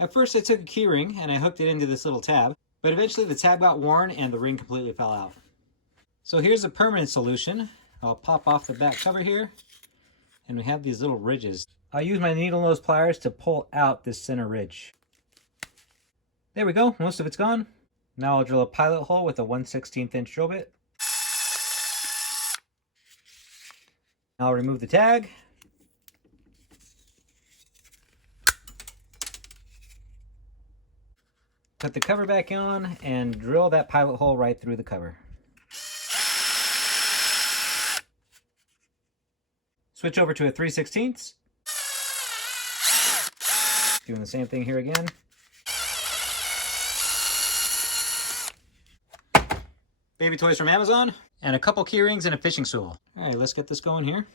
At first I took a key ring and I hooked it into this little tab, but eventually the tab got worn and the ring completely fell out. So here's a permanent solution. I'll pop off the back cover here, and we have these little ridges. I'll use my needle nose pliers to pull out this center ridge. There we go, most of it's gone. Now I'll drill a pilot hole with a 1/16 inch drill bit. I'll remove the tag. Put the cover back on and drill that pilot hole right through the cover. Switch over to a 3/16. Doing the same thing here again. Baby toys from Amazon, and a couple key rings and a fishing swivel. All right, let's get this going here.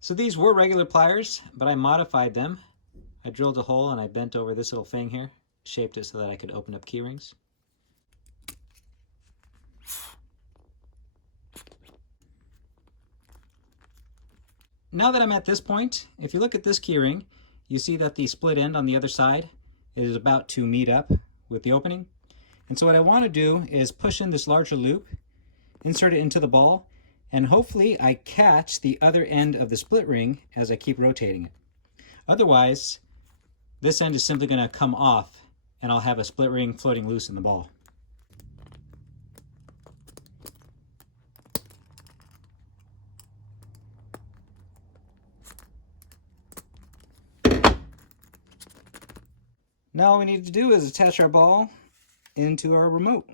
So these were regular pliers, but I modified them. I drilled a hole and I bent over this little thing here, shaped it so that I could open up key rings. Now that I'm at this point, if you look at this key ring, you see that the split end on the other side is about to meet up with the opening. And so what I want to do is push in this larger loop, insert it into the ball, and hopefully I catch the other end of the split ring as I keep rotating it. Otherwise, this end is simply going to come off and I'll have a split ring floating loose in the ball. Now all we need to do is attach our ball into our remote.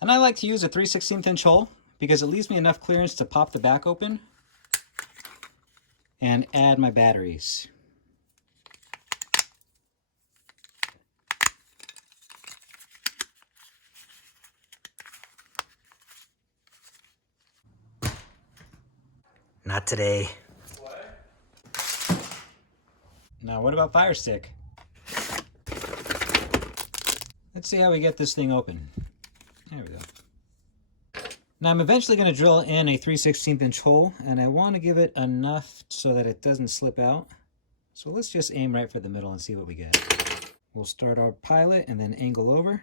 And I like to use a 3/16 inch hole because it leaves me enough clearance to pop the back open and add my batteries. Not today. What? Now what about Fire Stick? Let's see how we get this thing open. There we go. Now I'm eventually going to drill in a 3/16 inch hole, and I want to give it enough so that it doesn't slip out. So let's just aim right for the middle and see what we get. We'll start our pilot and then angle over.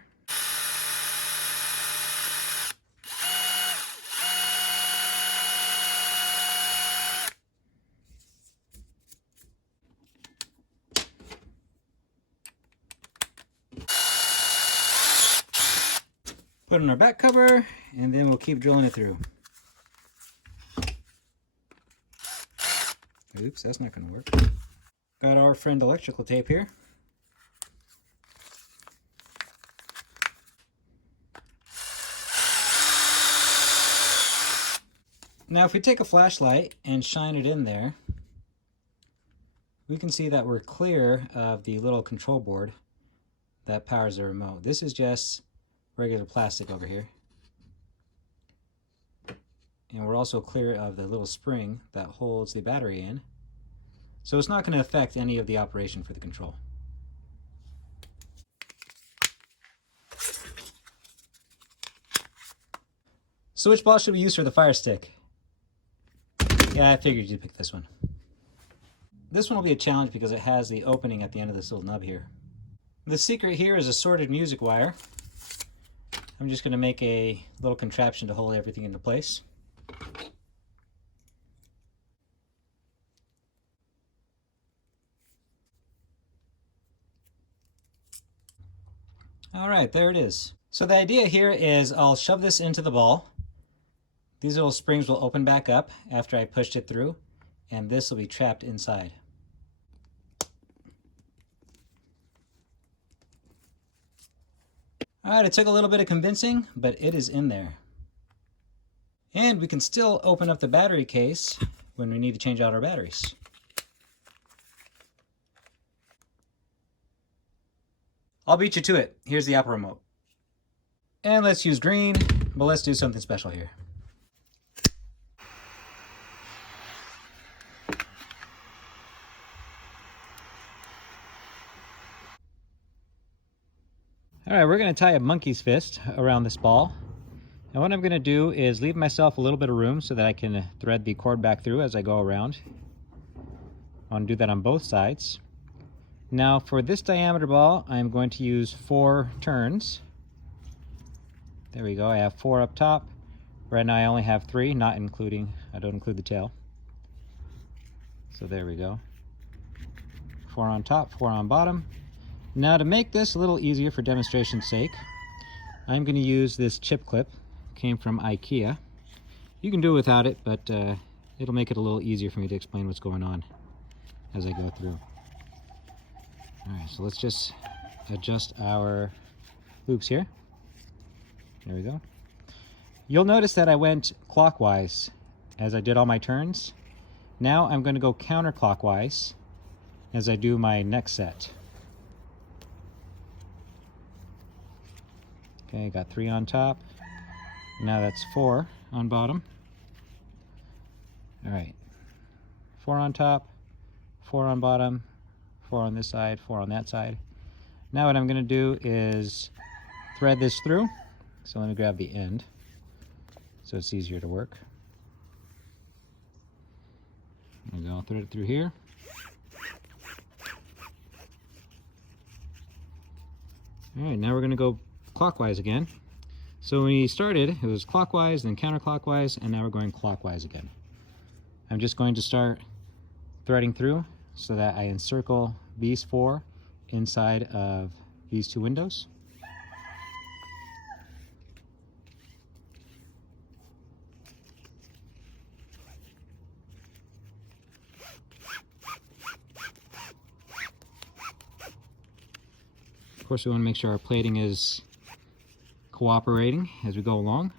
Put on our back cover, and then we'll keep drilling it through. Oops, that's not going to work. Got our friend electrical tape here. Now if we take a flashlight and shine it in there, we can see that we're clear of the little control board that powers the remote. This is just regular plastic over here. And we're also clear of the little spring that holds the battery in. So it's not going to affect any of the operation for the control. So which ball should we use for the Fire Stick? Yeah, I figured you'd pick this one. This one will be a challenge because it has the opening at the end of this little nub here. The secret here is a sorted music wire. I'm just going to make a little contraption to hold everything into place. All right, there it is. So the idea here is I'll shove this into the ball. These little springs will open back up after I pushed it through, and this will be trapped inside. All right, it took a little bit of convincing, but it is in there. And we can still open up the battery case when we need to change out our batteries. I'll beat you to it. Here's the Apple remote. And let's use green, but let's do something special here. All right, we're going to tie a monkey's fist around this ball. Now what I'm going to do is leave myself a little bit of room so that I can thread the cord back through as I go around. I want to do that on both sides. Now for this diameter ball, I'm going to use 4 turns. There we go, I have 4 up top. Right now I only have 3, I don't include the tail. So there we go. 4 on top, 4 on bottom. Now to make this a little easier for demonstration's sake, I'm going to use this chip clip. Came from IKEA. You can do it without it, but it'll make it a little easier for me to explain what's going on as I go through. Alright, so let's just adjust our loops here. There we go. You'll notice that I went clockwise as I did all my turns. Now I'm going to go counterclockwise as I do my next set. Okay, got 3 on top. Now that's 4 on bottom. Alright, 4 on top, 4 on bottom, 4 on this side, 4 on that side. Now what I'm going to do is thread this through. So let me grab the end so it's easier to work. There we go, I'll thread it through here. Alright, now we're going to go clockwise again. So when we started, it was clockwise, then counterclockwise, and now we're going clockwise again. I'm just going to start threading through so that I encircle these 4 inside of these 2 windows. Of course, we want to make sure our plating is cooperating as we go along.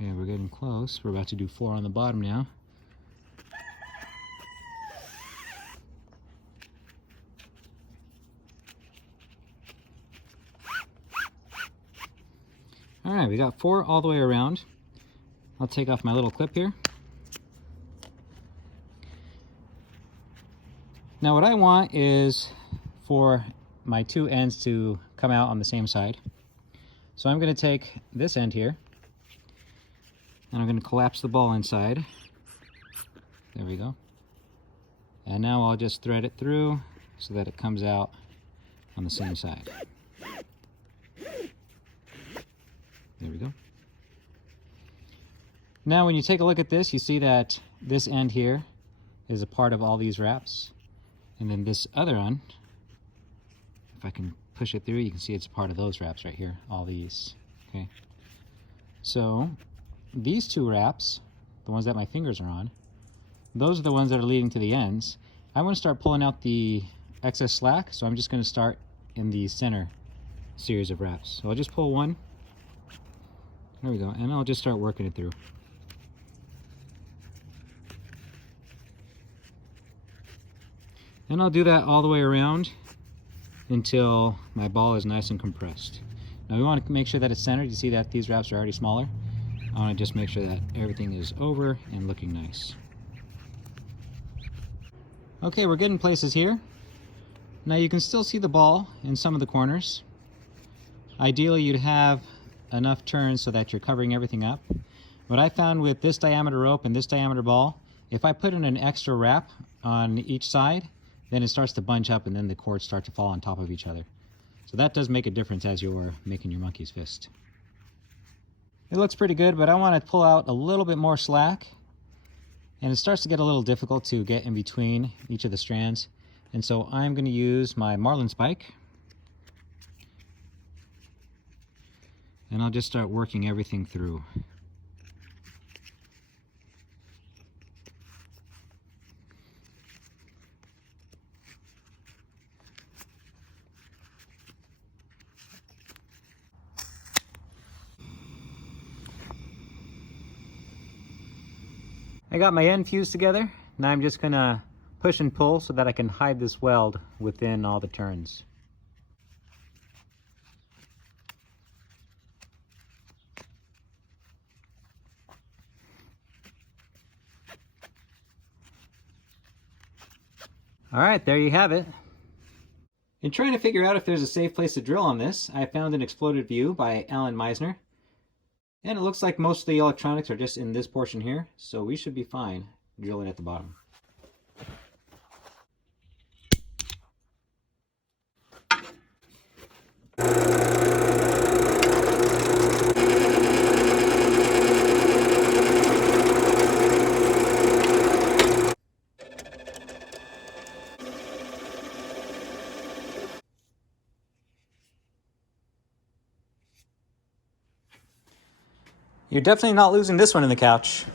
Okay, we're getting close. We're about to do 4 on the bottom now. Alright, we got 4 all the way around. I'll take off my little clip here. Now what I want is for my 2 ends to come out on the same side. So I'm going to take this end here, and I'm going to collapse the ball inside. There we go. And now I'll just thread it through so that it comes out on the same side. There we go. Now when you take a look at this, you see that this end here is a part of all these wraps. And then this other one, if I can push it through, you can see it's a part of those wraps right here, all these. Okay. So these 2 wraps, the ones that my fingers are on, those are the ones that are leading to the ends. I want to start pulling out the excess slack, so I'm just going to start in the center series of wraps. So I'll just pull one. There we go, and I'll just start working it through. And I'll do that all the way around until my ball is nice and compressed. Now we want to make sure that it's centered. You see that these wraps are already smaller. I want to just make sure that everything is over and looking nice. Okay, we're getting places here. Now you can still see the ball in some of the corners. Ideally you'd have enough turns so that you're covering everything up. What I found with this diameter rope and this diameter ball, if I put in an extra wrap on each side, then it starts to bunch up and then the cords start to fall on top of each other. So that does make a difference as you're making your monkey's fist. It looks pretty good, but I want to pull out a little bit more slack. And it starts to get a little difficult to get in between each of the strands. And so I'm going to use my marlin spike. And I'll just start working everything through. I got my end fused together. Now I'm just gonna push and pull so that I can hide this weld within all the turns. All right, there you have it. In trying to figure out if there's a safe place to drill on this, I found an exploded view by Alan Meisner. And it looks like most of the electronics are just in this portion here, so we should be fine drilling at the bottom. You're definitely not losing this one in the couch.